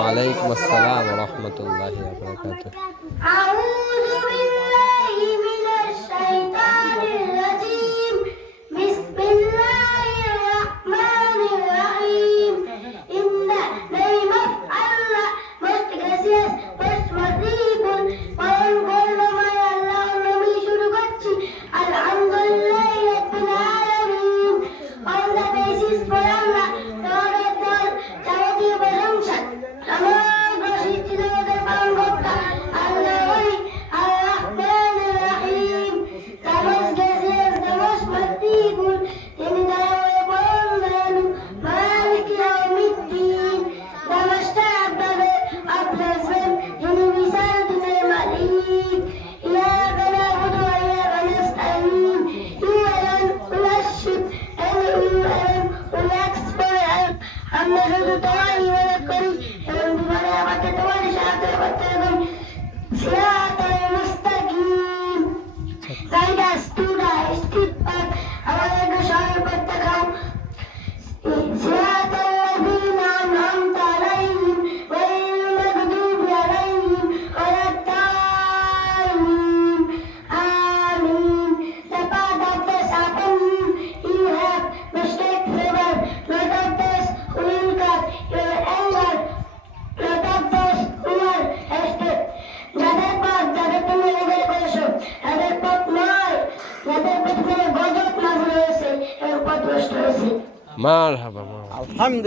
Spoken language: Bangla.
ওয়ালাইকুম আসসালাম ওয়া রাহমাতুল্লাহি ওয়া বারাকাতুহু। আউযু বিল্লাহি মিনাশ শাইতানির রাজীম। বিসমিল্লাহির রাহমানির রাহিম। In the name of Allah, most gracious, most merciful. পালন করলাম আল্লাহ নামে শুরু করছি। আলহামদুলিল্লাহি রাব্বিল আলামিন। On the basis for Allah, Lord, যাবতীয় প্রশংসা সমগ্র সৃষ্টি জগতের পালনকর্তা আল্লাহই আর-রাহমানির রাহিম। The most gracious, the most merciful, তিনি দয়াময় পরম দয়ালু, মালিক ইয়াউমিদ্দিন, the master of the day of judgment, যিনি বিচার দিনের মালিক। ইয়াকা না'বুদু ওয়া ইয়াকা নাস্তাঈন, you alone we worship and you alone we ask for help. আমরা শুধু তোমার ইবাদত করি এবং বিপদে আপদে তোমার সাহায্য করতে হবে। সিরাতাল মুস্তাকিম, guide us to the straight path, আমাদেরকে সরল পথ দেখাও। সিরাতাল লাযীনা আন'আমতা আলাইহিম গায়রিল মাগদুবি আলাইহিম ওয়ালাদ-দাল্লিন। আমিন। The path of the serpent you have bestowed favor, not of those who will cut your anger, not of those who are hasted. যাদের পথ যাদের তুমি নিজের করেছো, তাদের পথ নয়, যাদের পেছনে গজব নাযিল হয়েছে এবং পথভ্রষ্ট হয়েছে। মারহাবা।